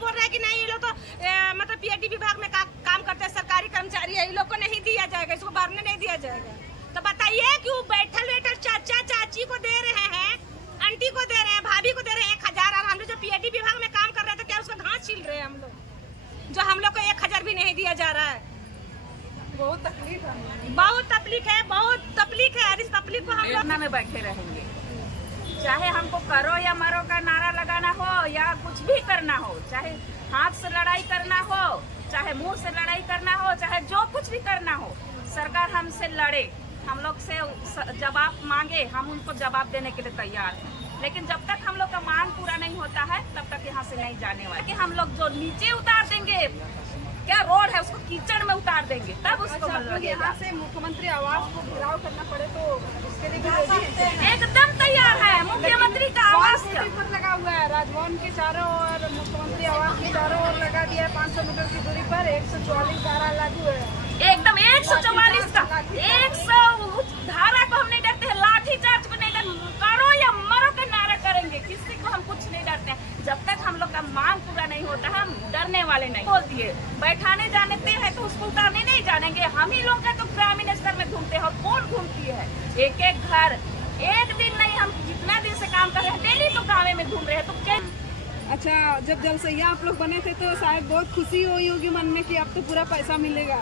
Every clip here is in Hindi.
बोल रहे हैं कि नहीं ये लोग तो मतलब पीएडी विभाग में काम करते हैं, सरकारी कर्मचारी है, इन लोग को नहीं दिया जाएगा, इसको भरने नहीं दिया जाएगा। तो बताइए कि वो बैठल चाचा चाची को दे रहे हैं, आंटी को दे रहे हैं, भाभी को दे रहे हैं 1000, और हम लोग जो पीएडी विभाग में काम कर रहे हैं तो क्या उसका घास छील रहे हैं हम लोग, जो हम लोग को 1000 भी नहीं दिया जा रहा है। बहुत तकलीफ है, बहुत तकलीफ है, बहुत तकलीफ है। इस तकलीफ को हम लोग में बैठे रहेंगे, चाहे हमको करो या मरो का नारा लगाना हो या कुछ भी करना हो, चाहे हाथ से लड़ाई करना हो, चाहे मुंह से लड़ाई करना हो, चाहे जो कुछ भी करना हो, सरकार हमसे लड़े, हम लोग से जवाब मांगे, हम उनको जवाब देने के लिए तैयार हैं। लेकिन जब तक हम लोग का मांग पूरा नहीं होता है तब तक यहाँ से नहीं जाने वाले। कि हम लोग जो नीचे उतार देंगे, क्या रोड है उसको कीचड़ में उतार देंगे, तब उसको यहाँ से मुख्यमंत्री आवास को घेराव करना पड़े तो उसके लिए भी एकदम तैयार है। मुख्यमंत्री का आवास पर लगा हुआ है, राजभवन के चारों ओर, मुख्यमंत्री आवास के चारों ओर लगा दिया है। 500 मीटर की दूरी पर 144 धारा लागू है, एकदम 144 का 100 धारा को हम नहीं डरते हैं, लाठी चार्ज को नहीं डरते, करो या मरो का नारा करेंगे, किसी को हम कुछ नहीं डरते हैं। जब तक हम लोग का मांग पूरा नहीं होता हम डरने वाले नहीं। बोल दिए बैठाने जानते हैं तो उसको उतारने नहीं जानेंगे। हम ही लोग का तो ग्रामीण स्तर में घूमते हैं, और कौन घूमती है एक एक घर, एक दिन नहीं, हम जितना दिन से काम कर रहे हैं डेली तो गाँव में घूम रहे हैं। तो क्या अच्छा, जब जलसैया आप लोग बने थे तो शायद बहुत खुशी हुई होगी मन में कि अब तो पूरा पैसा मिलेगा,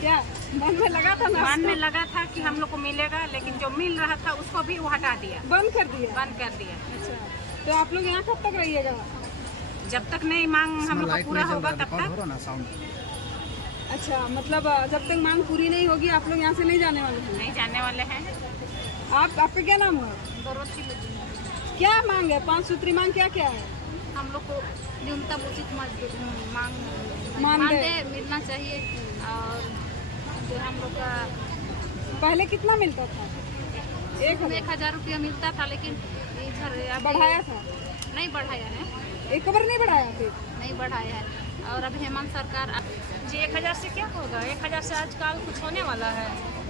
क्या मन में लगा था ना? मन में लगा था कि हम लोग को मिलेगा, लेकिन जो मिल रहा था उसको भी वो हटा दिया, बंद कर दिया। अच्छा, तो आप लोग यहाँ कब तक रहिएगा? जब तक नहीं मांग हम लोग का पूरा होगा तब तक। अच्छा, मतलब जब तक मांग पूरी नहीं होगी आप लोग यहाँ से नहीं जाने वाले हैं? नहीं जाने वाले हैं। आपका क्या नाम है? क्या मांग है? 5 सूत्री मांग क्या क्या है? हम लोग को न्यूनतम उचित मांग मानदेय मिलना चाहिए, और जो हम लोग का पहले कितना मिलता था? 1000 रुपया मिलता था, लेकिन इधर बढ़ाया था? नहीं बढ़ाया है, एक बार नहीं बढ़ाया फिर? नहीं बढ़ाया है। और अब हेमंत सरकार जी 1000 से क्या होगा? 1000 से आजकल कुछ होने वाला है?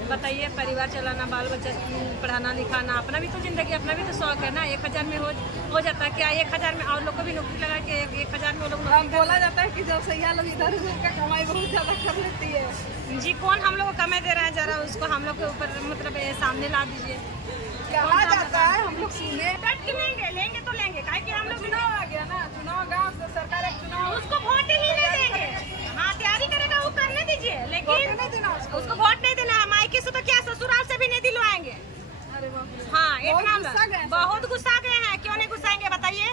बताइए, परिवार चलाना, बाल बच्चा पढ़ाना लिखाना, अपना भी तो जिंदगी, अपना भी तो शौक है ना। 1000 में हो जाता है क्या? 1000 में और लोग को भी नौकरी लगा के 1000 में लोग बोला जाता है कि जलसैया लोग इधर उधर का कमाई बहुत ज्यादा कर लेती है। जी कौन हम लोग को कमाई दे रहा है? जरा उसको हम लोग के ऊपर मतलब सामने ला दीजिए। कहा जाता है, हम लोग सुने, डट के लेंगे तो लेंगे, काहे कि हम लोग चुनाव आ गया ना, चुनाव गाँव से सरकार एक चुनाव, उसको वोट ही नहीं देंगे। हाँ, तैयारी करेगा वो करने दीजिए, लेकिन उसको वोट नहीं देना है। मायके से तो क्या, ससुराल से भी नहीं दिलवाएंगे। हाँ, इतना बहुत गुस्सा गए हैं। क्यों नहीं गुस्साएंगे बताइए?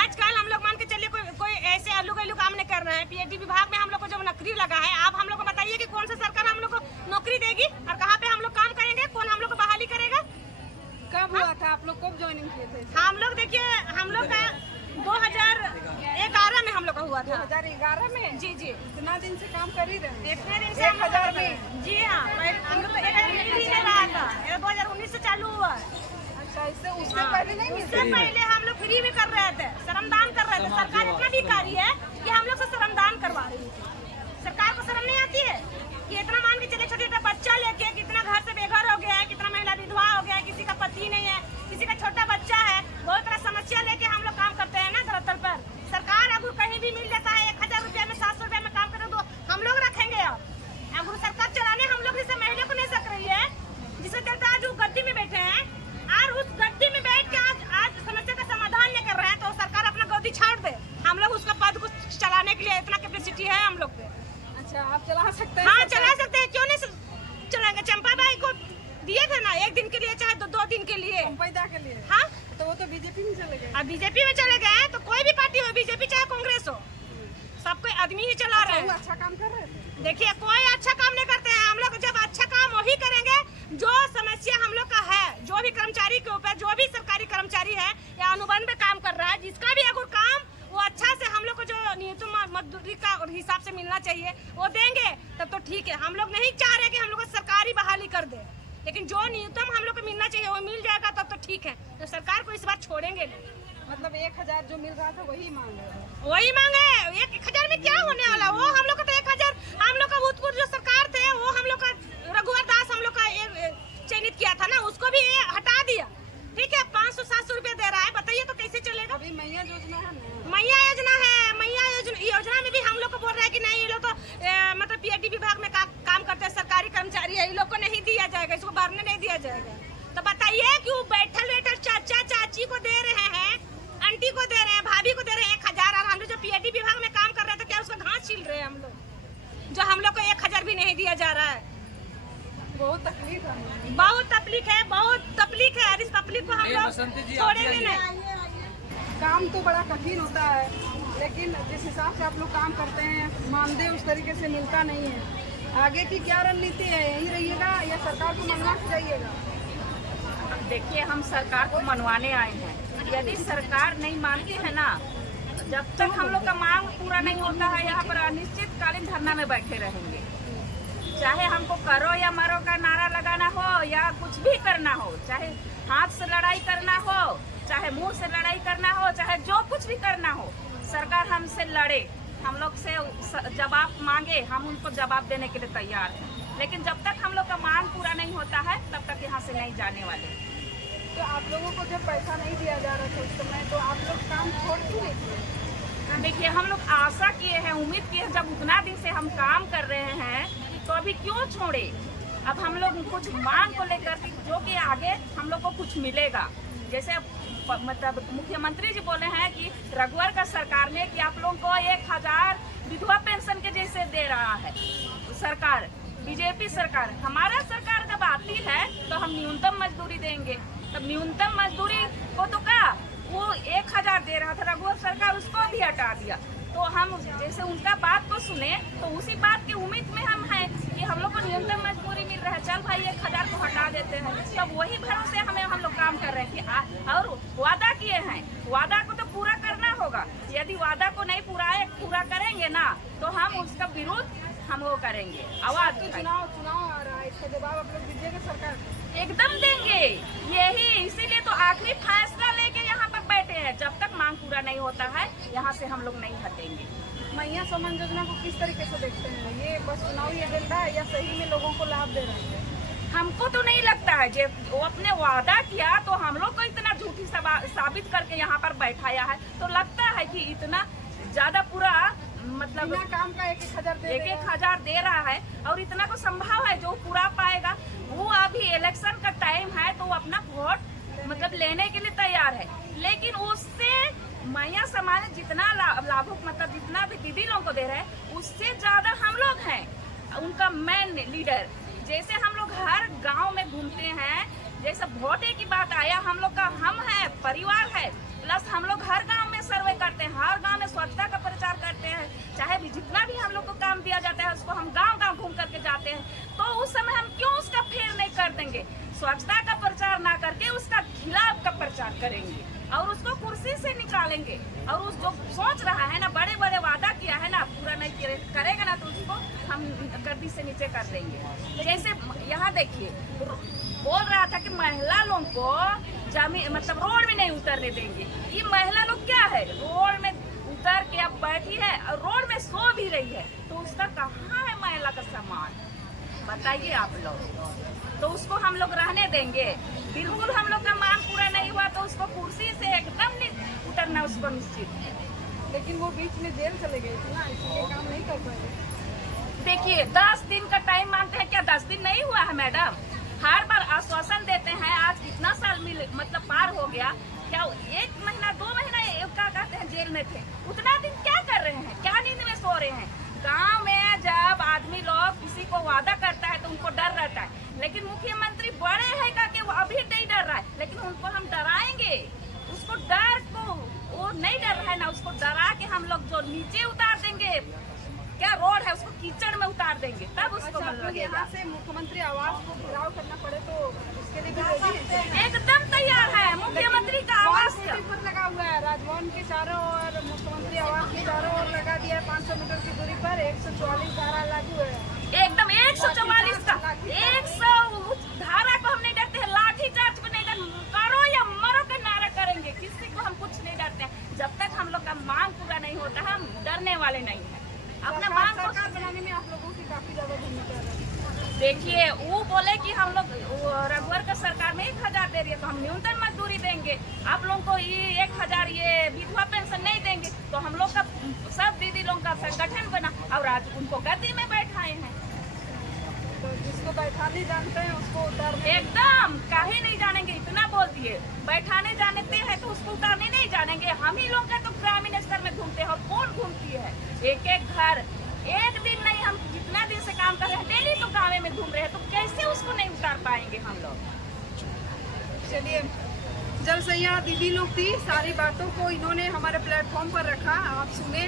आजकल हम लोग मान के चलिए कोई ऐसे आलू गलू काम नहीं कर रहे हैं। पीएडी विभाग में हम लोग को जब नौकरी लगा है, आप हम लोग को बताइए कि कौन सा सरकार हम लोग को नौकरी देगी और कहाँ पे हम लोग काम करेंगे? कौन हम लोग को बहाली करेगा? कब हुआ था? आप लोग कब ज्वाइनिंग किए थे? हम लोग देखिए, हम लोग का 2011 में हम लोग का हुआ था। 2011 में? जी जी, इतना दिन से काम कर ही रहे? इतने दिन से 1000 में? जी हाँ, हम लोग तो 1000 नहीं रहा था, 2019 से चालू हुआ। अच्छा, उससे पहले नहीं? उससे पहले हम लोग फ्री में कर रहे थे, श्रमदान कर रहे थे। सरकार इतना भिखारी है कि हम लोग से श्रमदान करवा रही थी। सरकार को शर्म नहीं आती है कि इतना मान के चले, छोटे छोटे बच्चा लेके कितना घर से बेघर हो गया है, कितना महिला विधवा हो गया है, किसी का पति नहीं है, किसी का छोटा बच्चा है, बहुत तरह समस्या लेके हम लोग काम करते हैं ना दरअसल पर। सरकार अगर कहीं भी मिल जाता है 1000 रुपया में, 700 रुपया में काम करें तो हम लोग रखेंगे। अब अगर सरकार चलाने हम लोग जैसे महिला को नहीं सक रही है, जिससे चलता आज वो गद्दी में बैठे हैं, और उस गद्दी में बैठ के आज समस्या का समाधान नहीं कर रहे हैं, तो सरकार अपना गद्दी छाड़ दे। हम लोग उसका पद को चलाने के लिए इतना कैपेसिटी है हम लोग पे। अच्छा, आप चला सकते हैं? हाँ, चला सकते हैं, क्यों नहीं चलाएंगे? चंपा बाई को दिए थे ना, 1 दिन के लिए चाहे 2 दिन के लिए। पैदा के लिए? हाँ, तो वो तो बीजेपी में चले गए। अब बीजेपी में चले गए, तो कोई भी पार्टी हो, बीजेपी चाहे कांग्रेस हो, सब कोई आदमी ही चला रहे हैं। अच्छा काम कर रहे थे? देखिए, कोई अच्छा काम नहीं करते हैं। हम लोग जब अच्छा काम वही करेंगे जो समस्या हम लोग का है, जो भी कर्मचारी के ऊपर, जो भी सरकारी कर्मचारी है या अनुबंध में काम कर रहा है, जिसका भी अगर काम वो अच्छा से हम लोग को जो न्यूनतम मजदूरी का हिसाब से मिलना चाहिए वो देंगे, तब तो ठीक है। हम लोग नहीं चाह रहे कि हम लोग को सरकारी बहाली कर दे, लेकिन जो न्यूनतम हम लोग को मिलना चाहिए वो मिल जाएगा तब तो ठीक है। तो सरकार को इस बार छोड़ेंगे नहीं। मतलब 1000 जो मिल रहा था वही मांग है? वही मांगे। 1000 में क्या होने वाला? वो हम लोग का तो 1000, हम लोग का भूतपूर्व जो सरकार थे वो हम लोग का रघुवर दास हम लोग का चयनित किया था ना, उसको भी हटा दिया। ठीक है, 500-700 रुपया दे रहा है, बताइए तो कैसे चलेगा? अभी मैया योजना है ना? मैया योजना है, पीएडी विभाग में काम करते हैं, सरकारी कर्मचारी है, इन लोग को नहीं दिया जाएगा, इसको भरने नहीं दिया जाएगा। तो बताइए कि वो बैठल चाचा चाची को दे रहे हैं, आंटी को दे रहे हैं, भाभी को दे रहे हैं 1000, और हम लोग जो पीएडी विभाग में काम कर रहे थे क्या उसका घास छील रहे हैं हम लोग, जो हम लोग को 1000 भी नहीं दिया जा रहा है। बहुत तकलीफ है, बहुत तकलीफ है, बहुत तकलीफ है। इस तकलीफ को हम लोग छोड़ेंगे नहीं। काम तो बड़ा कठिन होता है, लेकिन जिस हिसाब से आप लोग काम करते हैं मानदेय उस तरीके से मिलता नहीं है। आगे की क्या रणनीति है, यही रहिएगा या सरकार को मनवा के जाइएगा? देखिए, हम सरकार को मनवाने आए हैं। यदि सरकार नहीं मानती है ना, जब तक हम लोग का मांग पूरा नहीं होता है, यहाँ पर अनिश्चितकालीन धरना में बैठे रहेंगे। चाहे हमको करो या मरो का नारा लगाना हो या कुछ भी करना हो, चाहे हाथ से लड़ाई करना हो, चाहे मुंह से लड़ाई करना हो, चाहे जो कुछ भी करना हो, सरकार हमसे लड़े, हम लोग से जवाब मांगे, हम उनको जवाब देने के लिए तैयार हैं। लेकिन जब तक हम लोग का मांग पूरा नहीं होता है तब तक यहाँ से नहीं जाने वाले। तो आप लोगों को जब पैसा नहीं दिया जा रहा था उस समय, तो आप लोग काम छोड़ क्यों नहीं किए? देखिए, हम लोग आशा किए हैं, उम्मीद किए हैं, जब उतना दिन से हम काम कर रहे हैं तो अभी क्यों छोड़े। अब हम लोग कुछ मांग को लेकर जो कि आगे हम लोग को कुछ मिलेगा। जैसे मतलब मुख्यमंत्री जी बोले हैं कि रघुवर का सरकार ने कि आप लोगों को 1000 विधवा पेंशन के जैसे दे रहा है सरकार, बीजेपी सरकार। हमारा सरकार जब आती है तो हम न्यूनतम मजदूरी देंगे। तब न्यूनतम मजदूरी को तो क्या वो 1000 दे रहा था रघुवर सरकार, उसको भी हटा दिया। तो हम जैसे उनका बात को सुने तो उसी बात की उम्मीद में हम हैं कि हम लोग को न्यूनतम मजदूरी मिल रहा है, चल भाई 1000 को हटा देते हैं। तब वही भरोसे हम लोग काम कर रहे हैं और वादा किए हैं, वादा को तो पूरा करना होगा। यदि वादा को नहीं पूरा करेंगे ना तो हम उसका विरोध हम वो करेंगे, आवाज चुनाव आ रहा है, इसका जवाब आप लोग दीजिएगा सरकार? एकदम देंगे। यही इसीलिए तो आखिरी फैसला लेके यहाँ पर बैठे हैं। जब तक मांग पूरा नहीं होता है यहाँ से हम लोग नहीं हटेंगे। मैया सम्मान योजना को किस तरीके से देखते हैं? ये बस चुनावी एजेंडा है या सही में लोगों को लाभ दे रहे हैं? हमको तो नहीं लगता है। जब वो अपने वादा किया तो हम लोग को इतना झूठी साबित करके यहाँ पर बैठाया है, तो लगता है कि इतना ज्यादा पूरा मतलब काम का 1000 दे रहा है और इतना को संभव है जो पूरा पाएगा। वो अभी इलेक्शन का टाइम है तो वो अपना वोट मतलब लेने के लिए तैयार है, लेकिन उससे मैया समाज जितना लाभुक मतलब जितना भी दीदी लोगों को दे रहे हैं उससे ज्यादा हम लोग हैं उनका मेन लीडर। जैसे हम लोग हर गांव में घूमते हैं, जैसे वोटे की बात आया, हम लोग का हम है परिवार है, प्लस हम लोग हर गांव में सर्वे करते हैं, हर गांव में स्वच्छता का प्रचार करते हैं। चाहे भी जितना भी हम लोग को काम दिया जाता है उसको हम गांव गांव घूम करके जाते हैं। तो उस समय हम क्यों उसका फेर नहीं कर देंगे? स्वच्छता का प्रचार ना करके उसका खिलाफ का प्रचार करेंगे और उसको कुर्सी से निकालेंगे। और उस जो सोच रहा है ना, बड़े बड़े वादा किया है ना, पूरा नहीं करेगा ना तो उसको हम गर्दी से नीचे कर देंगे। जैसे यहाँ देखिए, बोल रहा था कि महिला लोगों को जमीन मतलब रोड में नहीं उतरने देंगे। ये महिला लोग क्या है, रोड में उतर के अब बैठी है और रोड में सो भी रही है, तो उसका कहाँ है महिला का सम्मान? बताइए आप लोग। तो उसको हम लोग रहने देंगे? बिल्कुल हम लोग का मांग पूरा नहीं हुआ तो उसको कुर्सी से एकदम नहीं उतरना उसको निश्चित है। लेकिन वो बीच में जेल चले गए थे ना, इसलिए काम नहीं कर पाए। देखिए, 10 दिन का टाइम मांगते हैं, क्या 10 दिन नहीं हुआ है मैडम? हर बार आश्वासन देते हैं। आज कितना साल मतलब पार हो गया, क्या 1 महीना 2 महीना क्या कहते हैं जेल में थे? उतना दिन क्या कर रहे हैं? क्या नींद में सो रहे हैं? गांव में जब आदमी लोग किसी को वादा करता है तो उनको डर रहता है, लेकिन मुख्यमंत्री बड़े हैं का कि वो अभी नहीं डर रहा है, लेकिन उनको हम डराएंगे। उसको डर को वो नहीं डर रहा है ना, उसको डरा के हम लोग जो नीचे उतार देंगे, क्या रोड है उसको कीचड़ में उतार देंगे, तब उसको यहाँ से मुख्यमंत्री आवास को घेराव करना पड़े तो उसके लिए भी रेडी है? एकदम तैयार है। मुख्यमंत्री का आवास लगा हुआ है राजभवन के चारों ओर, मुख्यमंत्री आवास के चारों ओर लगा दिया है। 500 मीटर की दूरी पर 144 धारा लागू है। एकदम 144 का 100 धारा को हम नहीं डरते हैं, लाठी चार्ज को नहीं डरते, करो या मरो का नारा करेंगे, किसी को हम कुछ नहीं डरते हैं। जब तक हम लोग का मांग पूरा नहीं होता है हम डरने वाले नहीं है। अपना मांग को बनाने में आप लोगों की काफी ज्यादा भूमिका है। देखिए, वो बोले कि हम लोग रघुवर का सरकार में 1000 दे रही है तो हम न्यूनतम मजदूरी देंगे। आप लोगों को ये 1000 ये विधवा पेंशन नहीं देंगे तो हम लोग का सब दीदी लोगों का संगठन बना और आज उनको गद्दी में बैठाए। आए हैं। तो जिसको बैठाने जानते हैं उसको उतारने एकदम काहे नहीं जानेंगे, इतना बोल दिए। बैठाने जानते हैं तो उसको उतारने नहीं जानेंगे। हम ही लोग का तो प्राइम मिनिस्टर में घूमते हैं, और कौन घूमती है? एक एक घर, एक दिन नहीं, हम जितना दिन से काम कर रहे हैं डेली तो गाँव में घूम रहे हैं, तो कैसे उसको नहीं उतार पाएंगे हम लोग? चलिए, जल सैया दीदी लोग थी, सारी बातों को इन्होंने हमारे प्लेटफॉर्म पर रखा। आप सुने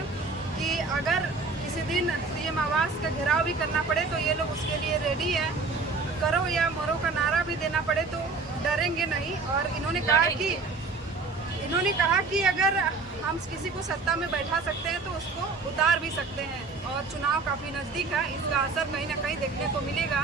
कि अगर किसी दिन सीएम आवास का घेराव भी करना पड़े तो ये लोग उसके लिए रेडी है। करो या मरो का नारा भी देना पड़े तो डरेंगे नहीं। और इन्होंने कहा कि अगर हम किसी को सत्ता में बैठा सकते हैं तो उसको उतार भी सकते हैं। और चुनाव काफ़ी नज़दीक है, इसका असर कहीं ना कहीं देखने को मिलेगा।